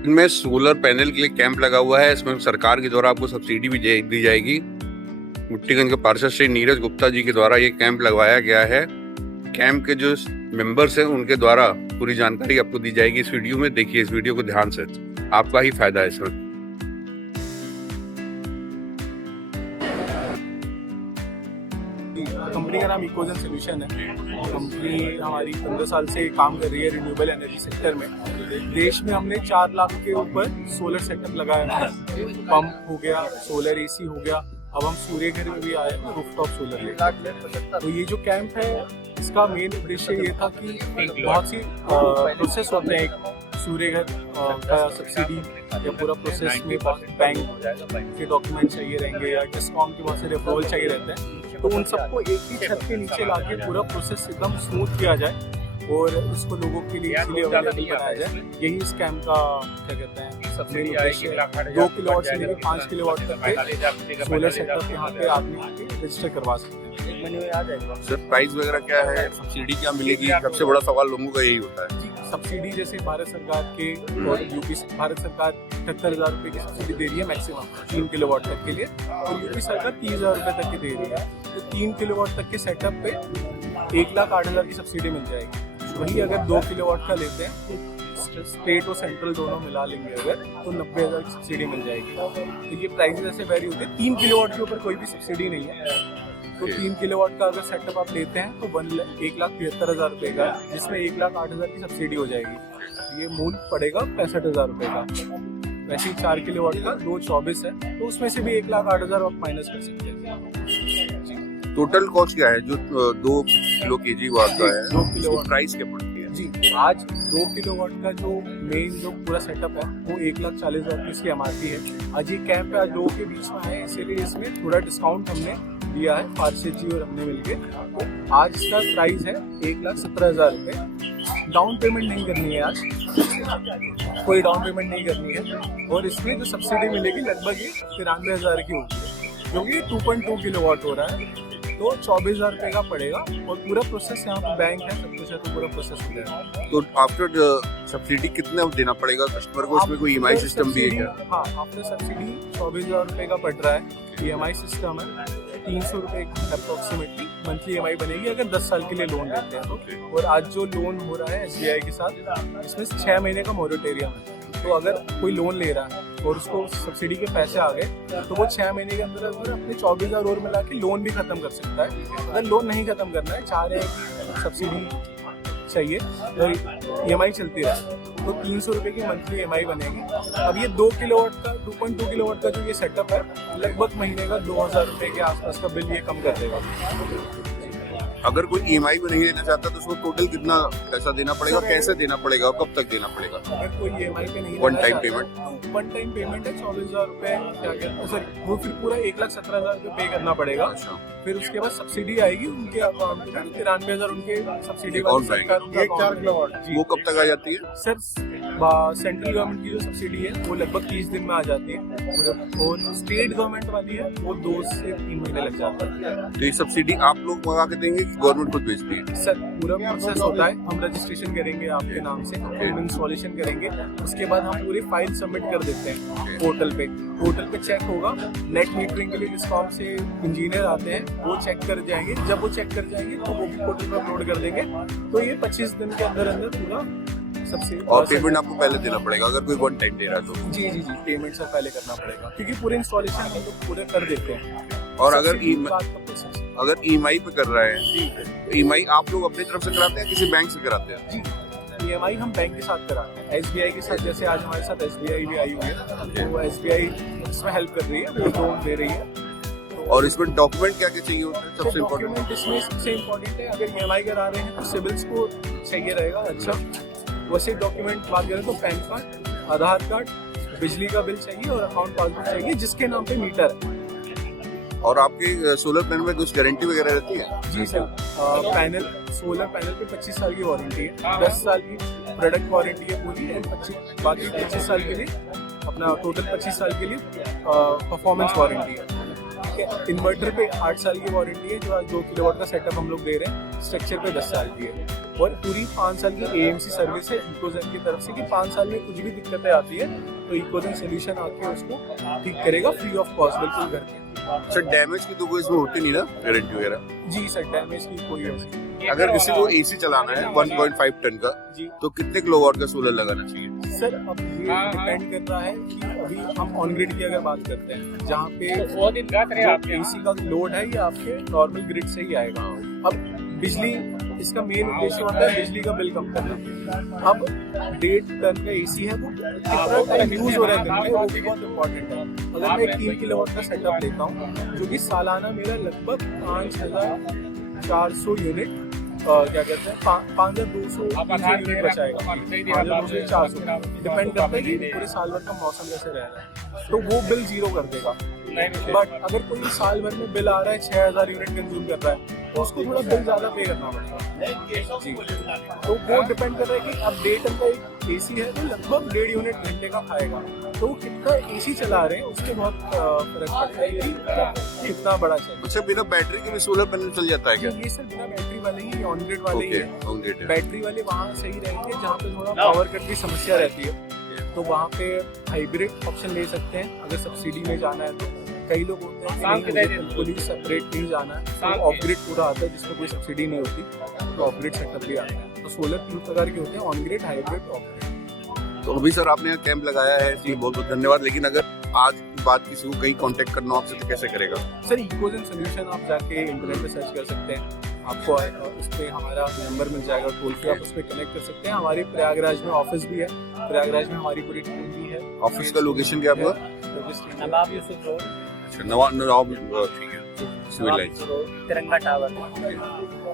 इनमें solar panel के लिए कैंप लगा हुआ है। इसमें सरकार के द्वारा आपको सब्सिडी भी दी जाएगी। मुट्टीगंज के पार्षद श्री नीरज गुप्ता जी के द्वारा ये कैंप लगवाया गया है। कैंप के जो मेंबर्स हैं उनके द्वारा पूरी जानकारी आपको दी जाएगी इस वीडियो में। देखिए इस वीडियो को ध्यान से, आपका ही फायदा है इसमें। कंपनी का नाम इकोजन सोल्यूशन है। कंपनी हमारी 15 साल से काम कर रही है रिन्यूएबल एनर्जी सेक्टर में। देश में हमने 4 लाख के ऊपर सोलर सेटअप लगाया है। पंप हो गया, सोलर एसी हो गया, अब हम सूर्य घर में भी आए हैं रूफटॉप सोलर लेकर। तो ये जो कैंप है इसका मेन उद्देश्य ये था कि बहुत सी प्रोसेस होते हैं सूर्य घर का सब्सिडी या पूरा प्रोसेस में बैंक के डॉक्यूमेंट चाहिए रहेंगे या डिस्काउंट के बहुत सारे अप्रूवल चाहिए रहते हैं। तो उन सबको एक ही छत के नीचे लाके पूरा प्रोसेस एकदम स्मूथ किया जाए और उसको लोगों के लिए इजीली अवेलेबल बनाया जाए। यही इस कैंप का क्या कहते हैं सबसे उद्देश्य है। 2 किलोवाट से लेकर 5 किलोवाट तक के सोलर सेटअप यहाँ पे आदमी रजिस्टर करवा सकते हैं। सर प्राइस वगैरह क्या है, सब्सिडी क्या मिलेगी? सबसे बड़ा सवाल लोगों का यही होता है। सब्सिडी जैसे भारत सरकार के और यूपी भारत सरकार 78,000 रुपये की सब्सिडी दे रही है मैक्सिमम 3 किलोवाट तक के लिए, और यूपी सरकार 30,000 रुपये तक की दे रही है। तो 3 किलोवाट तक के सेटअप पे 1,08,000 की सब्सिडी मिल जाएगी। वही अगर 2 किलोवाट का लेते हैं तो स्टेट और सेंट्रल दोनों मिला लेंगे अगर तो 90,000 की सब्सिडी मिल जाएगी। तो ये प्राइस ऐसे वेरी होते हैं। 3 किलोवाट के ऊपर कोई भी सब्सिडी नहीं है। तो 3 किलोवाट का अगर सेटअप आप लेते हैं तो 1,73,000 रुपये का, जिसमें 1,08,000 की सब्सिडी हो जाएगी। ये मूल पड़ेगा 65,000 रुपये का। वैसे ही 4 किलोवाट का 2,24 है, तो उसमें से भी 1,08,000 आप माइनस कर सकते हैं। टोटल कॉस्ट क्या है जो 2 किलो केजी वाट का है? 2 किलोवाट प्राइस क्या पड़ती है? जी, आज 2 किलोवाट का जो मेन जो पूरा सेटअप है वो 1,40,000 की इसकी एमआरपी है। आज ये कैंप है, आज लोगों के बीच में है, इसीलिए इसमें थोड़ा डिस्काउंट हमने दिया है पार्षद जी और हमने मिलके। तो आज इसका प्राइस है 1,17,000 रुपये। डाउन पेमेंट नहीं करनी है, आज कोई डाउन पेमेंट नहीं करनी है। और इसमें जो सब्सिडी मिलेगी लगभग ये 93,000 की होगी, जो कि 2.2 किलोवाट हो रहा है। तो 24,000 रुपये का पड़ेगा और पूरा प्रोसेस यहाँ पे बैंक है, सब कुछ है, तो पूरा प्रोसेस हो जाएगा। तो आफ्टर सब्सिडी कितना देना पड़ेगा कस्टमर को? इसमें कोई ईएमआई सिस्टम भी है क्या? हाँ, आफ्टर सब्सिडी 24,000 रुपये का पड़ रहा है। ईएमआई सिस्टम है 300 रुपये अप्रोक्सीमेटली मंथली ईएमआई बनेगी अगर 10 साल के लिए लोन लेते हैं तो। और आज जो लोन हो रहा है एसबीआई के साथ, इसमें 6 महीने का मोरेटोरियम है। तो अगर कोई लोन ले रहा है और उसको सब्सिडी के पैसे आ गए तो वो 6 महीने के अंदर अंदर अपने 24,000 और मिला के लोन भी खत्म कर सकता है। अगर लोन नहीं खत्म करना है, चाह रहे हैं कि सब्सिडी चाहिए और ईएमआई चलती रहे, तो 300 रुपये की मंथली ईएमआई बनेगी। अब ये 2 किलोवाट का 2.2 किलोवाट का जो ये सेटअप है लगभग महीने का 2,000 रुपये के आसपास का बिल ये कम कर देगा। अगर कोई ईएमआई में नहीं लेना चाहता तो उसको टोटल कितना पैसा देना पड़ेगा, कैसे देना पड़ेगा और कब तक देना पड़ेगा? अगर कोई ईएमआई पे नहीं one time payment? One time payment है 24,000 रुपये, क्या कहते हैं सर, वो फिर पूरा 1,17,000 रुपये पे करना पड़ेगा। फिर उसके बाद सब्सिडी आएगी उनके अकाउंट में, 93,000 उनके सब्सिडी वो कब तक आ जाती है सर? सेंट्रल गवर्नमेंट की जो सब्सिडी है वो लगभग 30 दिन में आ जाती है, और स्टेट गवर्नमेंट वाली है वो 2 से 3 महीने लग जाता है। तो ये सब्सिडी आप लोग मंगा के देंगे कि गवर्नमेंट खुद भेजती है? सर पूरा प्रोसेस होता है, हम रजिस्ट्रेशन करेंगे आपके नाम से, फिर इंस्टॉलेशन करेंगे, उसके बाद हम पूरी फाइल सबमिट कर देते हैं पोर्टल पे। पोर्टल पे चेक होगा, नेट मीटरिंग के लिए डिस्कॉम से इंजीनियर आते हैं, वो चेक कर जाएंगे। जब वो चेक कर जाएंगे तो वो भी पोर्टल पर अपलोड कर देंगे। तो ये 25 दिन के अंदर अंदर पूरा सबसे। और पेमेंट आपको पहले देना पड़ेगा अगर कोई वन टाइम दे रहा है तो? जी, पेमेंट से पहले करना पड़ेगा, क्योंकि पूरे इंस्टॉलेशन हम लोग पूरे कर देते हैं। और अगर ईएमआई पे कर रहा है तो ईएमआई आप लोग अपनी तरफ से कराते हैं किसी बैंक से कराते हैं? जी, ईएमआई हम बैंक के साथ कराते हैं, एसबीआई के साथ। जैसे आज हमारे साथ एसबीआई भी आई हुई है, तो वो एसबीआई इसमें हेल्प कर रही है, वो लोन दे रही है। और इसमें डॉक्यूमेंट क्या क्या चाहिए होते हैं सबसे इम्पोर्टेंट? डॉक्यूमेंट इसमें सबसे इम्पोर्टेंट है, अगर ईएमआई करा रहे हैं तो सिबिल स्कोर चाहिए रहेगा अच्छा। वैसे डॉक्यूमेंट बात करें तो पैन कार्ड, आधार कार्ड, बिजली का बिल चाहिए और अकाउंट पासबुक चाहिए जिसके नाम पे मीटर है। और आपके सोलर पैनल में कुछ गारंटी वगैरह रहती है? जी सर, सोलर पैनल पे 25 साल की वारंटी है, 10 साल की प्रोडक्ट वारंटी है पूरी, बाकी 25 साल के लिए अपना टोटल 25 साल के लिए परफॉर्मेंस वारंटी है। ठीक है, इन्वर्टर पे 8 साल की वारंटी है, जो आज 2 किलोवाट का सेटअप हम लोग दे रहे हैं, स्ट्रक्चर पे 10 साल की है। और पूरी 5 साल की AMC सर्विस है इकोजेन की तरफ से कि 5 साल में कुछ भी दिक्कतें आती है तो इकोजेन सोल्यूशन आके उसको ठीक करेगा फ्री ऑफ कॉस्ट, बिल्कुल घर पे। सर डैमेज की तो कोई इसमें होती नहीं ना गारंटी वगैरह? जी सर, डैमेज की कोई ऐसी। अगर किसी को एसी चलाना है 1.5 टन का जी तो कितने किलोवाट का सोलर लगाना चाहिए? सर अब ये डिपेंड कर रहा है कि अभी हम ऑन ग्रिड की अगर बात करते हैं जहाँ पे एसी का लोड है ये आपके नॉर्मल ग्रिड से ही आएगा। अब बिजली, इसका मेन उद्देश्य होता है बिजली का बिल कम करना। अब 1.5 टन का एसी है वो कितना टाइम यूज हो रहा है दिन में वो भी बहुत इंपॉर्टेंट है। अगर मैं एक 3 किलोवाट का सेटअप लेता हूँ जो कि सालाना मेरा लगभग 5400 यूनिट क्या कहते हैं 5200 यूनिट बचाएगा। 5200 400 डिपेंड करता है कि पूरे साल भर का मौसम कैसे रह रहा है, तो वो बिल जीरो कर देगा। बट अगर कोई साल भर में बिल आ रहा है 6000 यूनिट कंज्यूम कर रहा है तो उसको थोड़ा बिल ज्यादा पे करना पड़ेगा जी। तो वो डिपेंड कर रहा है कि अब 1.5 टन का एक एसी है तो लगभग 1.5 यूनिट घंटे का खाएगा, तो वो कितना एसी चला रहे हैं उससे बहुत फर्क पड़ता है कि कितना बड़ा चाहिए। अच्छा, बिना बैटरी के भी सोलर पैनल चल जाता है क्या? ये सर बिना बैटरी वाले ही, ऑन ग्रिड वाले ही है। ऑन ग्रिड है। बैटरी वाले वहाँ सही रहेंगे जहाँ पे थोड़ा पावर कट की समस्या रहती है, तो वहाँ पे हाइब्रिड ऑप्शन ले सकते हैं अगर सब्सिडी में जाना है तो। कई लोग होते हैं कि नहीं, बिल्कुल ही सेपरेट नहीं जाना है तो ऑफ ग्रिड पूरा आता है जिसमें कोई सब्सिडी नहीं होती, तो ऑफ ग्रिड सेटअप भी आता है। तो सोलर 3 प्रकार के होते हैं, on grid, hybrid, of grid. तो अभी सर आपने यहाँ कैंप लगाया है जी, बहुत बहुत धन्यवाद। लेकिन अगर आज की बात किसी को कहीं कांटेक्ट करना हो आपसे तो कैसे करेगा? सर इकोजेन सोल्यूशन आप जाके इंटरनेट पे सर्च कर सकते हैं, आपको उस पर हमारा नंबर मिल जाएगा, टोल फ्री आप उस पर कनेक्ट कर सकते हैं। हमारे प्रयागराज में ऑफिस भी है, प्रयागराज में हमारी पूरी टीम भी है। ऑफिस का लोकेशन क्या आपका? नवाब यूसुफ रोड। अच्छा, नवाब, ठीक है, सिविल लाइन, तिरंगा टावर।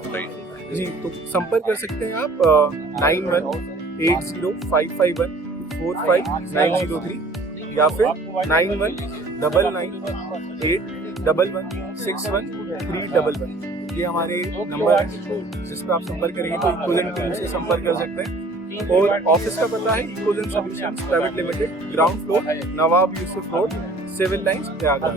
बताइए जी, तो संपर्क कर सकते हैं आप 918055145903 या फिर 9199981161 ये हमारे नंबर है जिस पे आप संपर्क करेंगे तो इकोजेन टीम से संपर्क कर सकते हैं। और ऑफिस का पता है Ecogen solutions private limited, ground floor, Nawab Yusuf road, Civil Lines, Prayagraj.